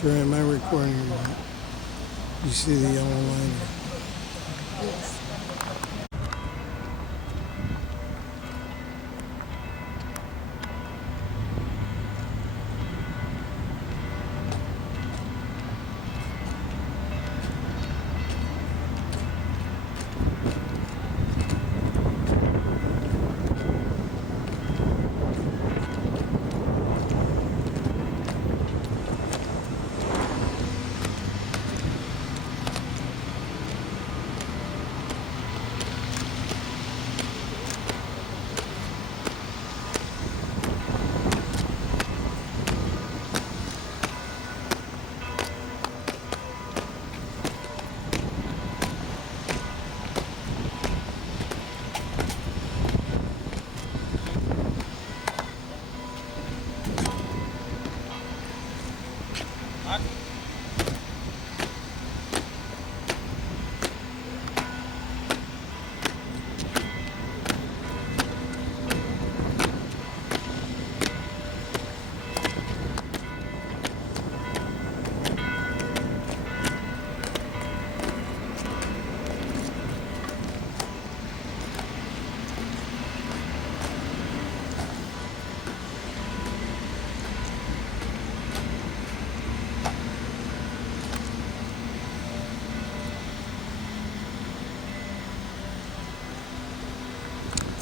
Sure, am I recording or not? You see the yellow line?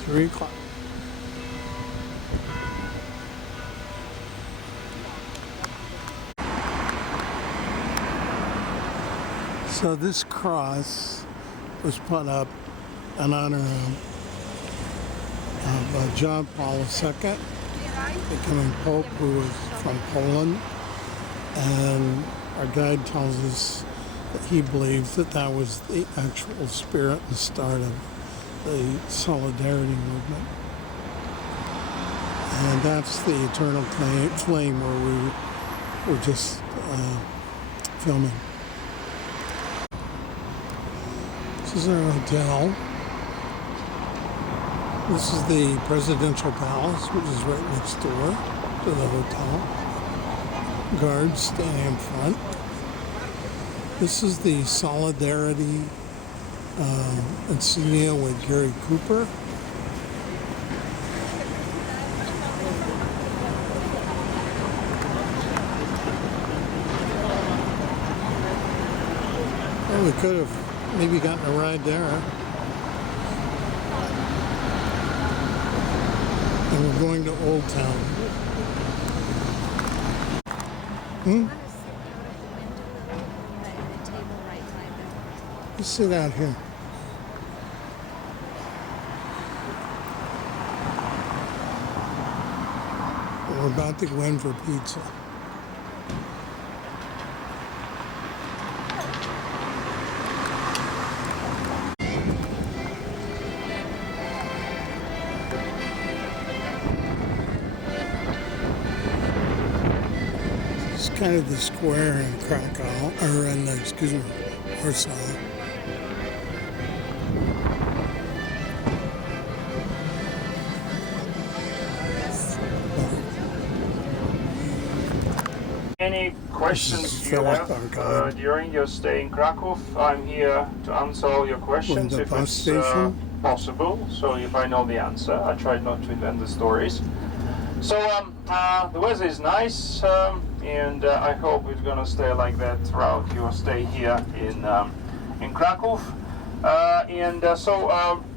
Three o'clock. So this cross was put up in honor of John Paul II, becoming Pope, who was from Poland. And our guide tells us that he believes that that was the actual spirit and start of the Solidarity movement. And that's the Eternal Flame where we were just filming. This is our hotel. This is the Presidential Palace, which is right next door to the hotel. Guards standing in front. This is the Solidarity insignia with Gary Cooper. Well, we could have maybe gotten a ride there. And we're going to Old Town. Let's sit out here. We're about to go in for pizza. It's kind of the square in Krakow, or in, Warsaw. Any questions you have during your stay in Krakow? I'm here to answer all your questions if it's possible. So if I know the answer, I try not to invent the stories. So the weather is nice, and I hope it's gonna stay like that throughout your stay here in Krakow.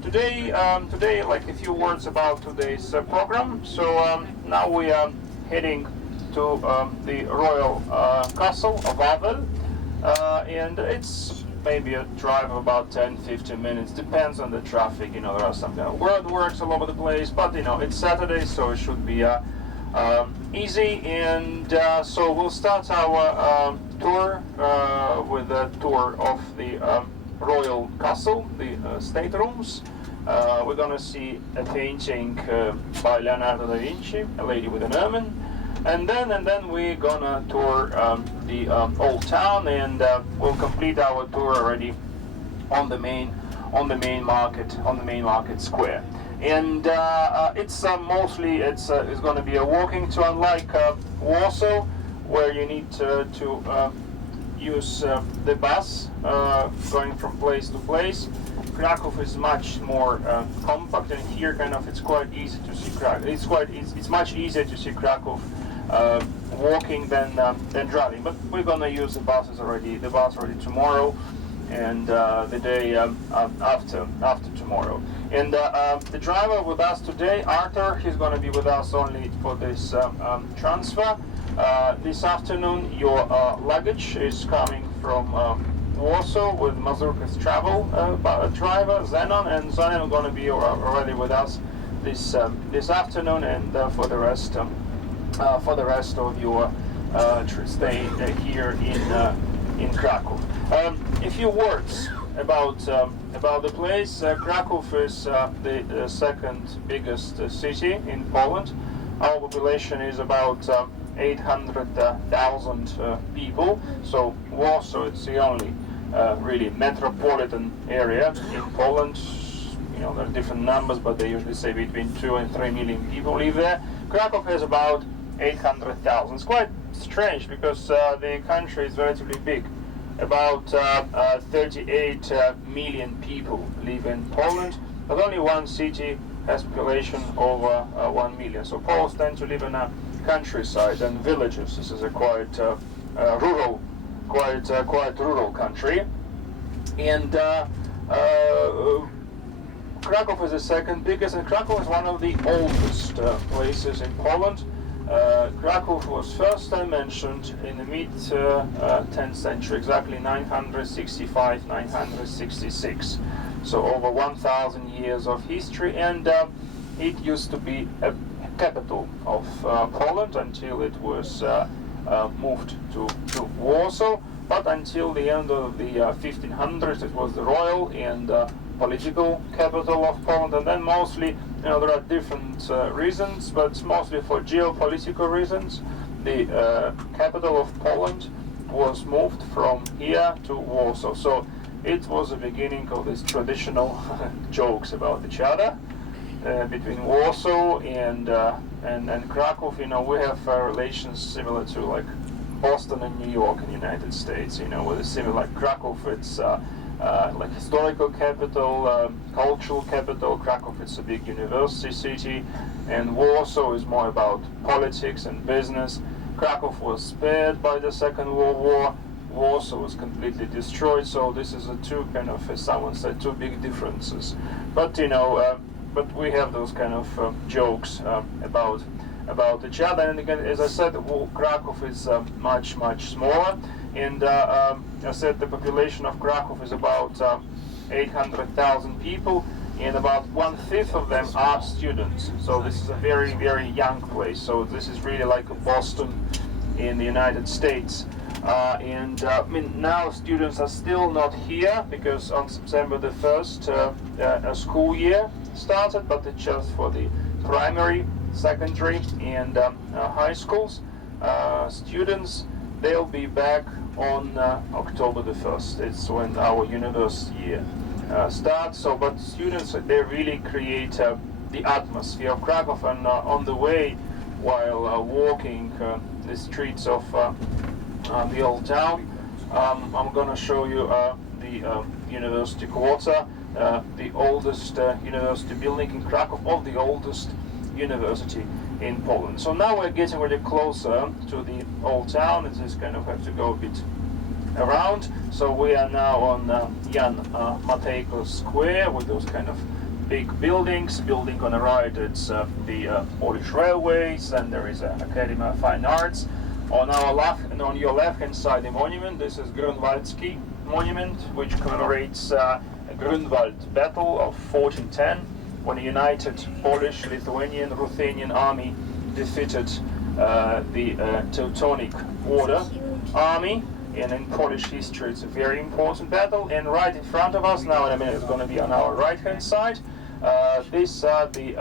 Today, like a few words about today's program. So now we are heading to the royal castle of Wawel, and it's maybe a drive of about 10-15 minutes, depends on the traffic. There are some roadworks all over the place, but it's Saturday, so it should be easy. And so we'll start our tour with a tour of the royal castle, the state rooms. We're gonna see a painting by Leonardo da Vinci, A Lady with an Ermine. And then we're gonna tour the old town, and we'll complete our tour already on the main market square. And it's mostly it's going to be a walking tour, unlike Warsaw, where you need to use the bus going from place to place. Krakow is much more compact, and here it's quite easy to see Krakow. It's much easier to see Krakow walking than driving. But we're gonna use the bus already tomorrow, and the day after tomorrow. And the driver with us today, Arthur, he's gonna be with us only for this transfer. This afternoon, your luggage is coming from Warsaw with Mazurka's travel driver Zenon, and Zenon is going to be already with us this afternoon, and for the rest of your stay here in Krakow. A few words about the place. Krakow is the second biggest city in Poland. Our population is about 800,000 people. So Warsaw is the only really metropolitan area in Poland. There are different numbers, but they usually say between 2 and 3 million people live there. Krakow has about 800,000. It's quite strange because the country is relatively big. About 38 million people live in Poland, but only one city has population over 1 million. So Poles tend to live in a countryside and villages. This is a quite rural country, and Krakow is the second biggest, and Krakow is one of the oldest places in Poland. Krakow was first mentioned in the mid 10th century, exactly 965-966. So over 1,000 years of history, and it used to be a capital of Poland until it was moved to Warsaw. But until the end of the 1500s, it was the royal and political capital of Poland, and then mostly, there are different reasons, but mostly for geopolitical reasons, the capital of Poland was moved from here to Warsaw. So it was the beginning of these traditional jokes about each other between Warsaw and Krakow. We have relations similar to like Boston and New York in the United States. With a similar, like Krakow, it's like historical capital, cultural capital. Krakow, it's a big university city, and Warsaw is more about politics and business. Krakow was spared by the Second World War. Warsaw was completely destroyed. So this is a two kind of, as someone said, two big differences. But but we have those kind of jokes about each other. And again, as I said, Krakow is much smaller. And I said the population of Krakow is about 800,000 people, and about 1/5 of them are students. So this is a very young place. So this is really like a Boston in the United States. Now students are still not here because on September the 1st a school year started, but it's just for the primary, secondary, and high schools. Students, they'll be back on October the 1st. It's when our university year starts. So, but students, they really create the atmosphere of Krakow. And on the way, while walking the streets of the old town, I'm going to show you the university quarter, the oldest university building in Krakow, of the oldest university in Poland. So now we're getting really closer to the old town. It is kind of have to go a bit around. So we are now on Jan Matejko Square with those kind of big buildings. Building on the right, it's the Polish Railways, and there is an Academy of Fine Arts. On our left, and on your left-hand side, the monument. This is Grunwaldzki monument, which commemorates Grunwald Battle of 1410, when a united Polish, Lithuanian, Ruthenian army defeated the Teutonic Order army. And in Polish history, it's a very important battle. And right in front of us, now in a minute, it's going to be on our right-hand side. These are the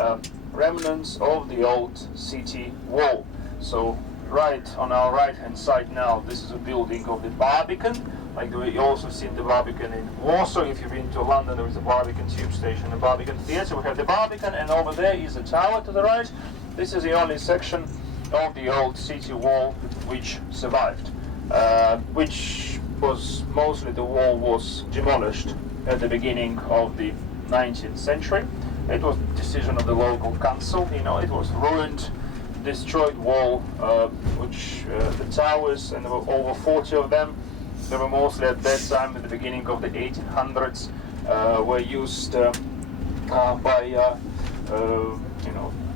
remnants of the old city wall. So right on our right-hand side now, this is a building of the Barbican. Like we also seen the Barbican in Warsaw. If you've been to London, there is a Barbican tube station, the Barbican Theatre. We have the Barbican, and over there is a tower to the right. This is the only section of the old city wall which survived, which was mostly, the wall was demolished at the beginning of the 19th century. It was the decision of the local council. It was ruined, destroyed wall, which the towers, and there were over 40 of them. They were mostly at that time, at the beginning of the 1800s, were used by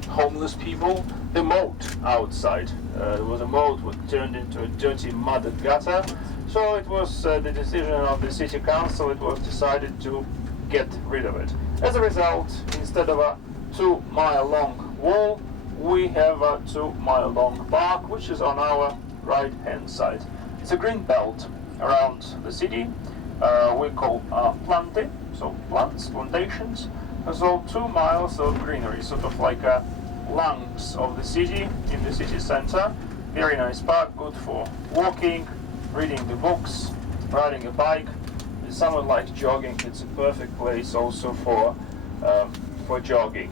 homeless people. The moat outside, there was a moat which turned into a dirty mudded gutter. So it was the decision of the city council. It was decided to get rid of it. As a result, instead of a 2-mile-long wall, we have a 2-mile-long park, which is on our right-hand side. It's a green belt around the city. We call planty, so plants, plantations. So 2 miles of greenery, sort of like lungs of the city in the city center. Very nice park, good for walking, reading the books, riding a bike. If someone likes jogging, it's a perfect place also for jogging.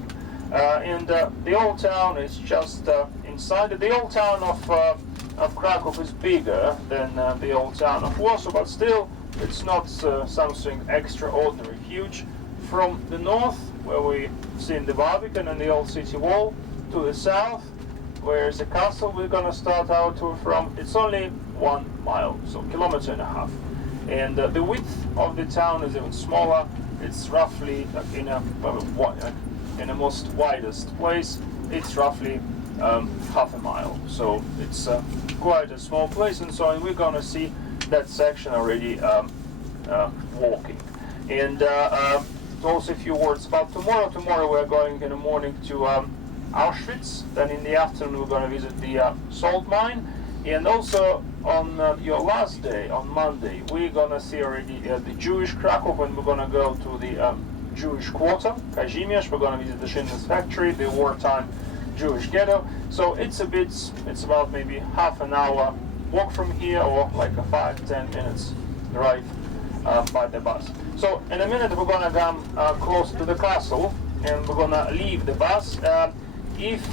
And the old town is just inside. The old town of Krakow is bigger than the old town of Warsaw, but still it's not something extraordinary huge. From the north, where we've seen the Barbican and the old city wall, to the south, where is the castle we're going to start our tour from, it's only 1 mile, so 1.5 kilometers. And the width of the town is even smaller. It's roughly in the most widest place, it's roughly half a mile. So it's quite a small place, and so we're gonna see that section already walking. And also a few words about tomorrow. Tomorrow we're going in the morning to Auschwitz. Then in the afternoon we're going to visit the salt mine. And also on your last day, on Monday, we're going to see already the Jewish Krakow, and we're going to go to the Jewish quarter, Kazimierz. We're going to visit the Schindler's factory, the wartime Jewish ghetto. So it's about maybe half an hour walk from here, or like a 5-10 minutes drive by the bus. So in a minute we're going to come closer to the castle, and we're going to leave the bus. If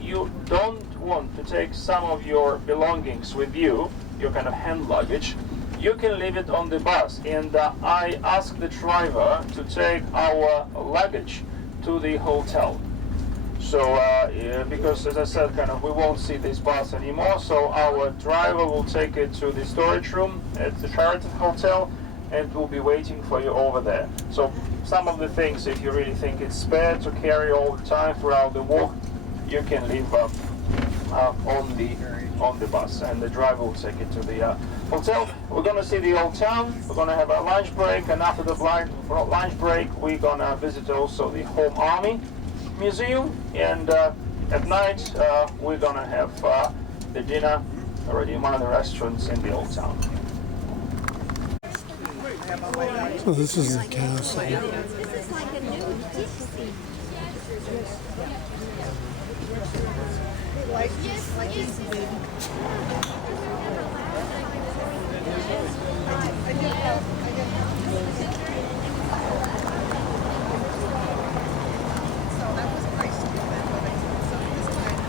you don't want to take some of your belongings with you, your kind of hand luggage, you can leave it on the bus. And I asked the driver to take our luggage to the hotel. So because, as I said, kind of we won't see this bus anymore, so our driver will take it to the storage room at the Sheraton Hotel, and will be waiting for you over there. So some of the things, if you really think it's spare to carry all the time throughout the walk, you can leave on the bus, and the driver will take it to the hotel. We're going to see the old town. We're going to have a lunch break, and after the lunch break, we're going to visit also the Home Army Museum, and at night we're going to have the dinner already in one of the restaurants in the old town. So this is the castle. This is like a new Dixie.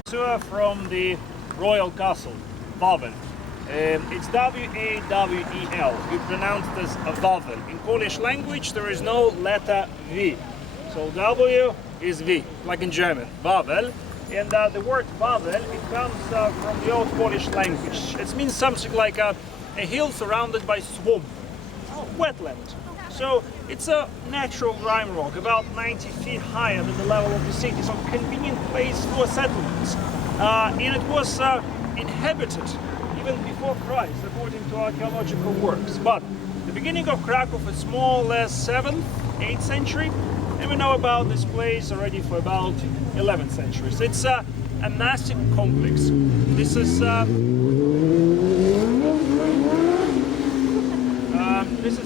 Tour from the Royal Castle, Wawel. It's W-A-W-E-L. We pronounce this a Wawel. In Polish language, there is no letter V. So W is V, like in German, Wawel. And the word Wawel, it comes from the old Polish language. It means something like a hill surrounded by swamp, wetland. So it's a natural rime rock, about 90 feet higher than the level of the city, so a convenient place for settlements. And it was inhabited even before Christ, according to archaeological works. But the beginning of Krakow is more or less 7th, 8th century, and we know about this place already for about 11th century. So it's a massive complex. This is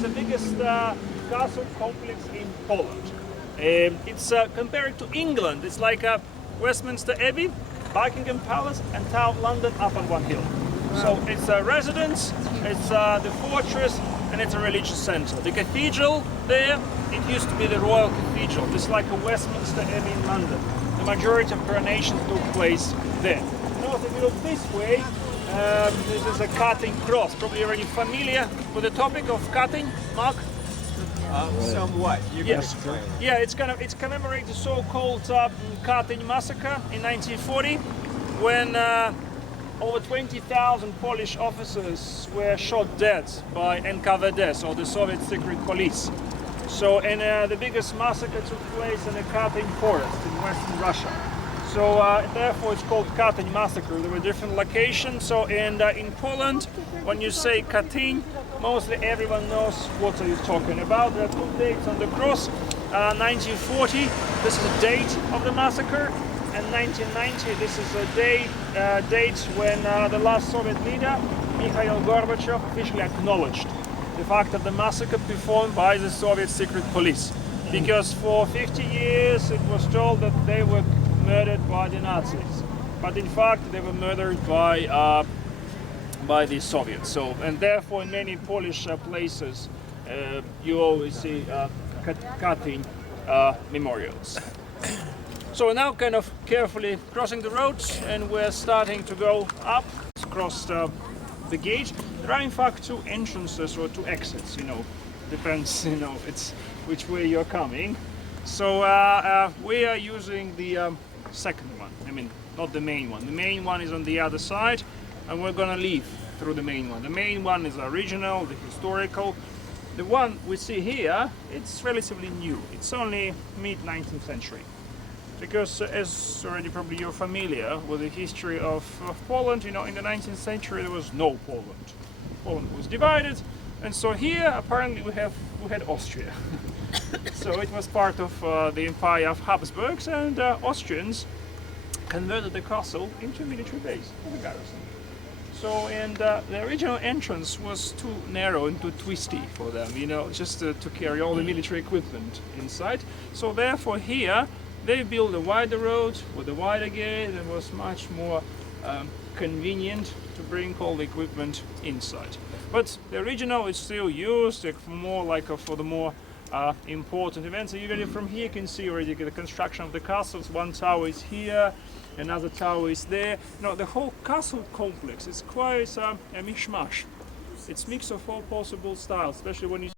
the biggest castle complex in Poland. It's compared to England. It's like Westminster Abbey, Buckingham Palace, and Tower of London up on one hill. So it's a residence, it's the fortress, and it's a religious center. The cathedral there, it used to be the Royal Cathedral. It's like a Westminster Abbey in London. The majority of coronations took place there. Now, if we look this way, this is a cutting cross. Probably already familiar with the topic of cutting, Mark? Somewhat. Yes. Yeah, it's commemorates the so-called Katyń massacre in 1940, when over 20,000 Polish officers were shot dead by NKVD, so the Soviet secret police. So, and the biggest massacre took place in the Katyń forest in western Russia. So therefore it's called Katyń massacre. There were different locations. So in Poland, when you say Katyń, mostly everyone knows what are you talking about. There are two dates on the cross. 1940, this is the date of the massacre, and 1990, this is a date when the last Soviet leader, Mikhail Gorbachev, officially acknowledged the fact of the massacre performed by the Soviet secret police. Because for 50 years it was told that they were murdered by the Nazis, but in fact they were murdered by the Soviets. So, and therefore in many Polish places you always see Katyń memorials. So we're now kind of carefully crossing the road, and we're starting to go up across the gate. There are in fact two entrances or two exits, depends, it's which way you're coming. So we are using the second one, not the main one. The main one is on the other side, and we're gonna leave through the main one. The main one is original, the historical. The one we see here, it's relatively new. It's only mid-19th century. because as already probably you're familiar with the history of Poland, you know, in the 19th century there was no Poland. Poland was divided, and so here apparently we had Austria. So it was part of the empire of Habsburgs, and Austrians converted the castle into a military base, as a garrison. So, and the original entrance was too narrow and too twisty for them, you know, just to carry all the military equipment inside. So therefore here they built a wider road with a wider gate and was much more convenient to bring all the equipment inside. But the original is still used more like for the more important events. So you can, from here you can see already the construction of the castles. One tower is here, another tower is there. You know, the whole castle complex is quite a mishmash. It's mix of all possible styles, especially when you